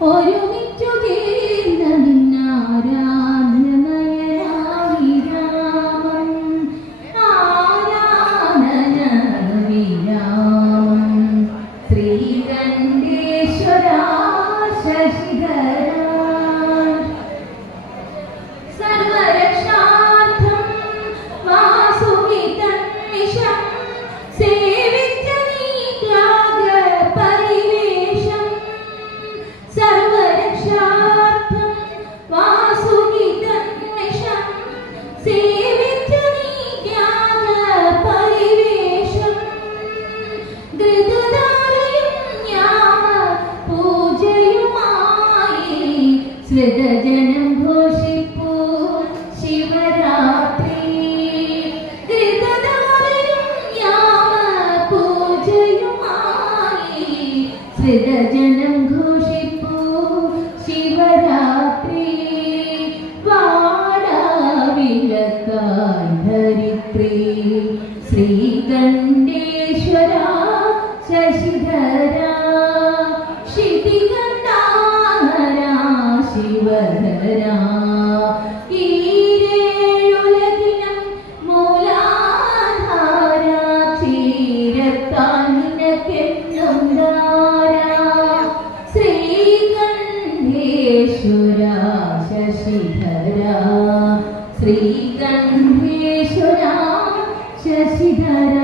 ഒരുമിച്ചു ചേർന്ന നിന്നാരാധനയാവിരാമം ആരാധന വിരാമം ശ്രീകണ്ഠേശ്വര ശശിധര സർവരക്ഷാർത്ഥം വാസുകിതം വിഷം സേവിച്ച നീത്യാഗ പരിവേഷം സർവരക്ഷാർത്ഥം വാസുകിതം വിഷം സേവിച്ച നീത്യാഗ പരിവേഷം ധൃതധാരയും യാമ പൂജയുമായി ശ്രുതജനം ഘോഷിപ്പൂ ശിവരാത്രി ധൃതധാരയും യാമ പൂജയുമായി ശ്രുതജനം ഘോഷിപ്പൂ ശിവരാത്രി വാടാവിളക്കായി ധരിത്രി ശ്രീകണ്ഠേശ്വര ശശിധര ക്ഷിതികണ്ഠാഹര ശിവധര ഈരേഴുലകിനം മൂലാധാര ക്ഷീരത്താൽ നിനക്കെന്നും ധാര ശ്രീകണ്ഠേശ്വര ശശിധര ശ്രീകണ്ഠേശ്വര ശശിധര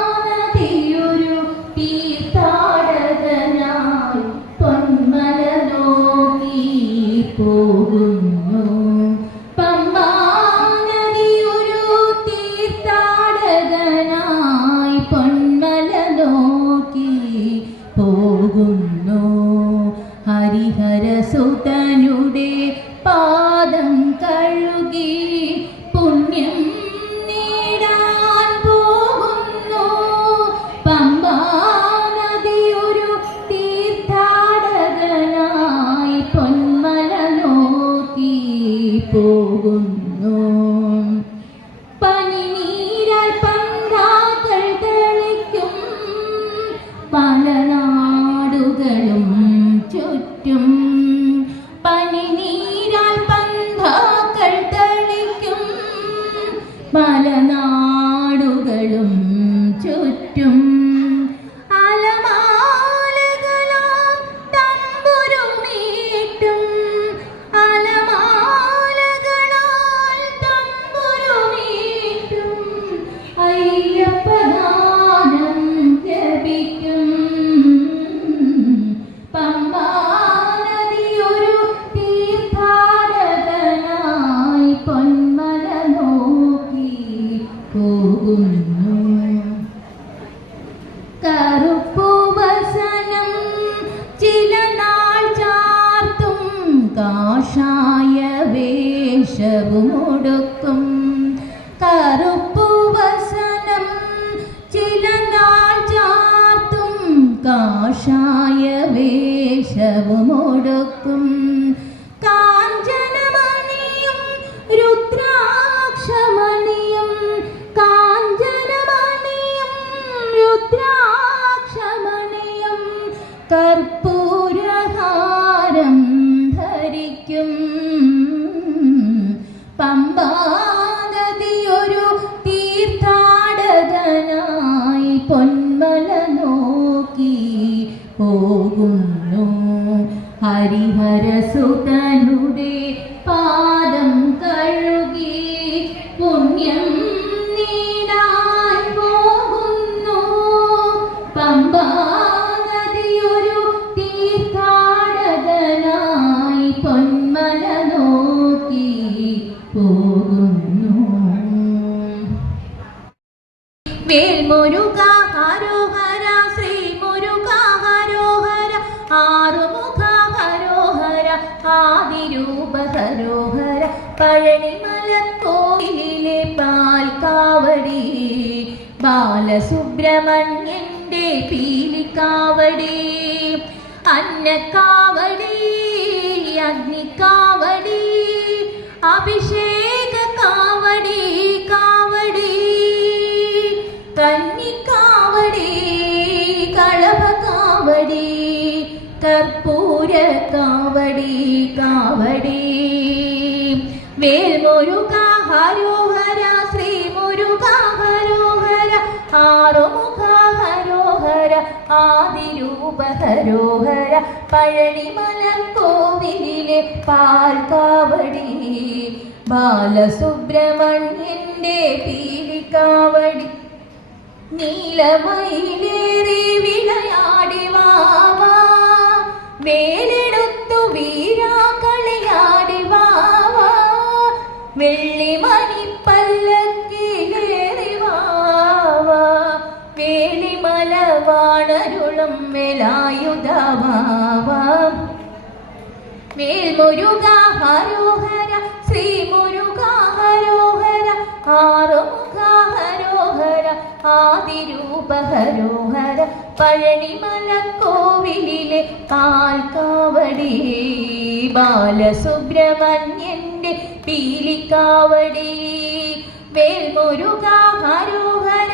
പമ്പാനദിയൊരു തീർത്ഥാടകനായി പൊന്മല നോക്കി പോകുന്നു പമ്പാനദിയൊരു തീർത്ഥാടകനായി പൊന്മല നോക്കി പോകുന്നു ഹരിഹരസുതനുടെ പാദം കഴുകി പുണ്യം നേടാൻ പോകുന്നു പമ്പാനദിയൊരു തീർത്ഥാടകനായി പൊന്മല നോക്കി പോകുന്നു പനിനീരാൽ പന്താക്കൾ തെളിക്കും പല നാടുകളും ചുറ്റും പനിനീരാൽ പന്താക്കൾ തെളിക്കും പല നാടുകളും ചുറ്റും അലമാലകളാം തമ്പുരുമീട്ടും അലമാലകളാൽ തമ്പുരുമീട്ടും അയ്യപ്പഗാനം ജപിക്കും പമ്പാനദിയൊരു തീർത്ഥാടകനായി പൊന്മല നോക്കി പോകുന്നു കറുപ്പുവസനം ചില നാൾ ചാർത്തും കാഷായ വേഷവുമൊടുക്കും കറുപ്പുവസനം ചില നാൾ ചാർത്തും കാഷായ വേഷവുമൊടുക്കും കാഞ്ചനമണിയും രുദ്രാക്ഷമണിയും കാഞ്ചനമണിയും രുദ്രാക്ഷമണിയും കർപ്പൂരഹാരം ധരിക്കും പമ്പാനദിയൊരു തീർത്ഥാടകനായി പൊന്മല നോക്കി പോകുന്നു ഹരിഹരസുതനുടെ പാദം കഴുകി പുണ്യം നേടാൻ പോകുന്നു പമ്പാനദിയൊരു തീർത്ഥാടകനായി പൊന്മല നോക്കി പോകുന്നു വേൽമുരുക ഹരോഹര ശ്രീമുരുക ഹരോഹര ആറുമുഖ ഹരോഹര ആദിരൂപ ഹരോഹര പഴനിമലക്കോയിലിലെ പാൽക്കാവടി ബാലസുബ്രഹ്മണ്യന്റെ പീലിക്കാവടി അന്നക്കാവടി അഗ്നിക്കാവടി അഭിഷേക കാവടി കാവടി പീലിക്കാവടി വേൽമുരുക ഹരോഹര ശ്രീ മുരുക ഹരോഹര ആറുമുഖ ഹരോഹര ആദിരൂപ ഹരോഹര പഴനിമലക്കോവിലിലെ പാൽക്കാവടി ബാലസുബ്രഹ്മണ്യന്റെ പീലിക്കാവടി നീലമയിലേറി വിളയാടി വാവാ വേലെടുത്തു വീരാകളിയാടി വാവാ വെള്ളിമണിപ്പല്ലക്കിലേറി വാവാ വേലിമല വാണരുളും മേലായുധമാവാ വേൽമുരുക ഹരോഹര ശ്രീ മുരുക ഹരോഹര ആറുമുഖ ഹരോഹര ആദിരൂപ ഹരോഹര പഴനിമലക്കോവിലിലെ പാൽക്കാവടി ബാലസുബ്രഹ്മണ്യന്റെ പീലിക്കാവടി വേൽമുരുക ഹരോഹര